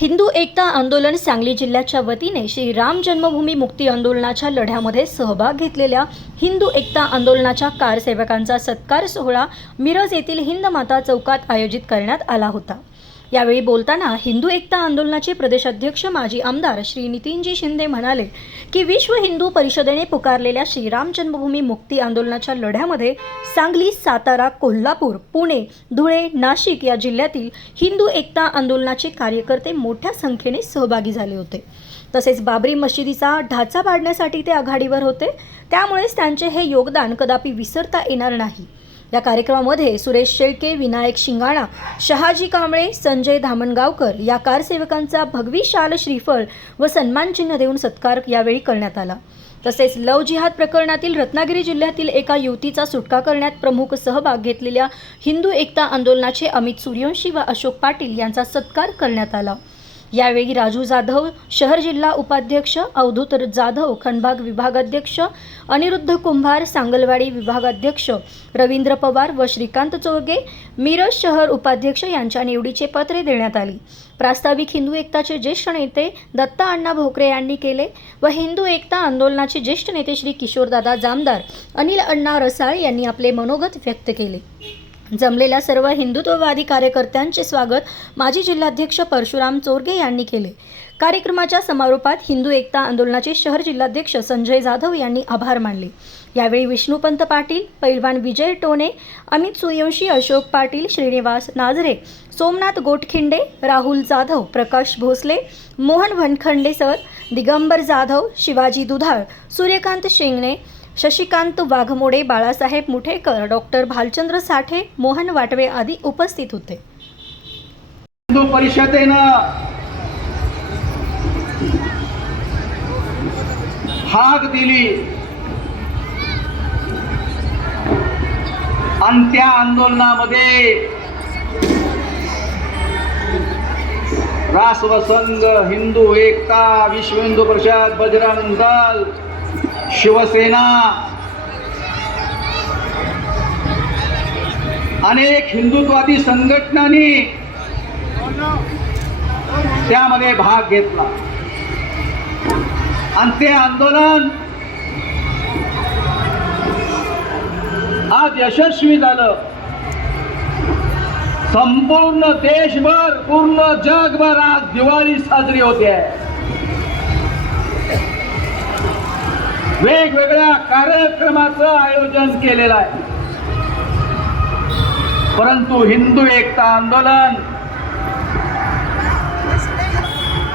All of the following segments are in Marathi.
हिंदू एकता आंदोलन सांगली जिल्ह्याच्या वतीने श्री राम जन्मभूमी मुक्ती आंदोलनाच्या लढ्यामध्ये सहभाग घेतलेल्या हिंदू एकता आंदोलनाच्या कारसेवकांचा सत्कार सोहळा मिरज येथील हिंद माता चौकात आयोजित करण्यात आला होता। यावेळी बोलताना हिंदू एकता आंदोलनाचे प्रदेशाध्यक्ष माजी आमदार श्री नितीनजी शिंदे म्हणाले की विश्व हिंदू परिषदेने पुकारलेल्या श्रीराम जन्मभूमी मुक्ती आंदोलनाच्या लढ्यामध्ये सांगली, सातारा, कोल्हापूर, पुणे, धुळे, नाशिक या जिल्ह्यातील हिंदू एकता आंदोलनाचे कार्यकर्ते मोठ्या संख्येने सहभागी झाले होते। तसेच बाबरी मशिदीचा ढाचा पाडण्यासाठी ते आघाडीवर होते, त्यामुळेच त्यांचे हे योगदान कदापि विसरता येणार नाही। या कार्यक्रमामध्ये सुरेश शेळके, विनायक शिंगाणा, शहाजी कांबळे, संजय धामणगावकर या कारसेवकांचा भगवी शाल, श्रीफळ व सन्मानचिन्ह देऊन सत्कार यावेळी करण्यात आला। तसेच लव जिहाद प्रकरणातील रत्नागिरी जिल्ह्यातील एका युवतीचा सुटका करण्यात प्रमुख सहभाग घेतलेल्या हिंदू एकता आंदोलनाचे अमित सूर्यवंशी व अशोक पाटील यांचा सत्कार करण्यात आला। यावेळी राजू जाधव, शहर जिल्हा उपाध्यक्ष, अवधूत जाधव, खंडभाग विभागाध्यक्ष, अनिरुद्ध कुंभार, सांगलवाडी विभागाध्यक्ष, रवींद्र पवार व श्रीकांत चोरगे, मिरज शहर उपाध्यक्ष यांच्या निवडीचे पत्रे देण्यात आली। प्रास्ताविक हिंदू एकताचे ज्येष्ठ नेते दत्ता अण्णा भोकरे यांनी केले व हिंदू एकता आंदोलनाचे ज्येष्ठ नेते श्री किशोरदादा जामदार, अनिल अण्णा रसाळ यांनी आपले मनोगत व्यक्त केले। जमलेल्या सर्व हिंदुत्ववादी कार्यकर्त्यांचे स्वागत माजी जिल्हाध्यक्ष परशुराम चोरगे यांनी केले। कार्यक्रमाच्या समारोपात हिंदू एकता आंदोलनाचे शहर जिल्हाध्यक्ष संजय जाधव यांनी आभार मानले। यावेळी विष्णुपंत पाटील, पैलवान विजय टोने, अमित सूर्यवंशी, अशोक पाटील, श्रीनिवास नाझरे, सोमनाथ गोटखिंडे, राहुल जाधव, प्रकाश भोसले, मोहन वनखंडे सर, दिगंबर जाधव, शिवाजी दुधाळ, सूर्यकांत शेंगणे, शशिकांत वाघमोडे, बाळासाहेब मुठेकर, डॉक्टर भालचंद्र साठे, मोहन वाटवे आदी उपस्थित होते। हिंदू परिषदेनं हाक दिली आणि त्या आंदोलनामध्ये राष्ट्रसंघ, हिंदू एकता, विश्व हिंदू परिषद, बजरंग दल, शिवसेना, अनेक हिंदुत्ववादी संघटनांनी त्यामध्ये भाग घेतला आणि ते आंदोलन आज यशस्वी झालं। संपूर्ण देशभर, पूर्ण जगभर आज दिवाळी साजरी होते आहे। वेगवेगळ्या कार्यक्रमाचं आयोजन केलेलं आहे, परंतु हिंदू एकता आंदोलन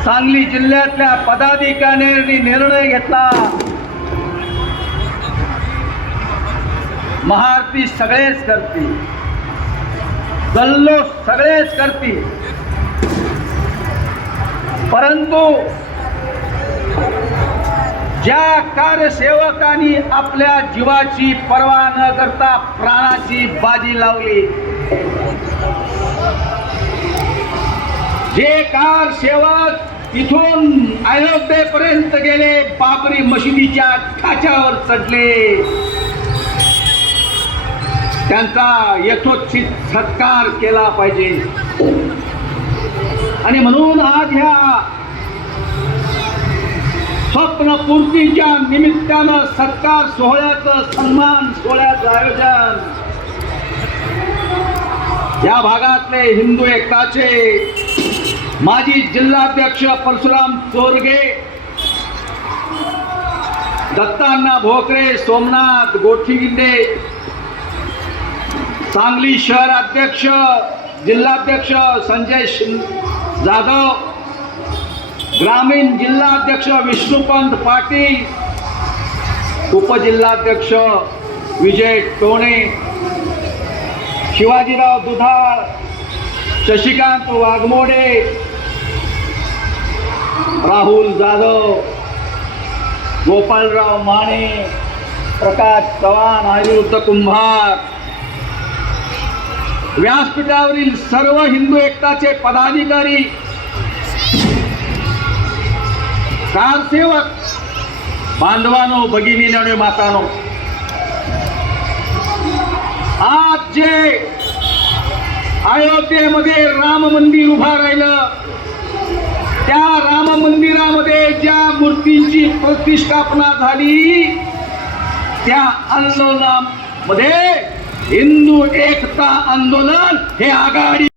सांगली जिल्ह्यातल्या पदाधिकाऱ्यांनी निर्णय घेतला, महाआरती सगळेच करतील, जल्लोष सगळेच करतील, परंतु ज्या कार्यसेवकांनी आपल्या जीवाची पर्वा न करता प्राणाची बाजी लावली, जे कारसेवक इथून अयोध्येपर्यंत गेले, बाबरी मशिदीच्या ढाच्यावर चढले, त्यांचा यथोचित सत्कार केला पाहिजे। आणि म्हणून आज ह्या स्वप्नपूर्तीच्या निमित्तानं सत्कार सोहळ्याचं, सन्मान सोहळ्याचं आयोजन या भागातले हिंदू एकताचे माजी जिल्हाध्यक्ष परशुराम चोरगे, दत्ताअण्णा भोकरे, सोमनाथ गोटखिंडे, सांगली शहर अध्यक्ष, जिल्हाध्यक्ष संजय जाधव, ग्रामीण जिल्हाध्यक्ष विष्णुपंत पाटील, उपजिल्हाध्यक्ष विजय टोणे, शिवाजीराव दुधाळ, शशिकांत वाघमोडे, राहुल जाधव, गोपालराव माने, प्रकाश चव्हाण, अनिरुद्ध कुंभार, व्यासपीठावरील सर्व हिंदू एकताचे पदाधिकारी, कारसेवक बांधवानो, भगिनीनो आणि मातानो, आज जे अयोध्येमध्ये राम मंदिर उभा राहिलं, त्या राम मंदिरामध्ये ज्या मूर्तींची प्रतिष्ठापना झाली त्या आंदोलनामध्ये हिंदू एकता आंदोलन हे आघाडी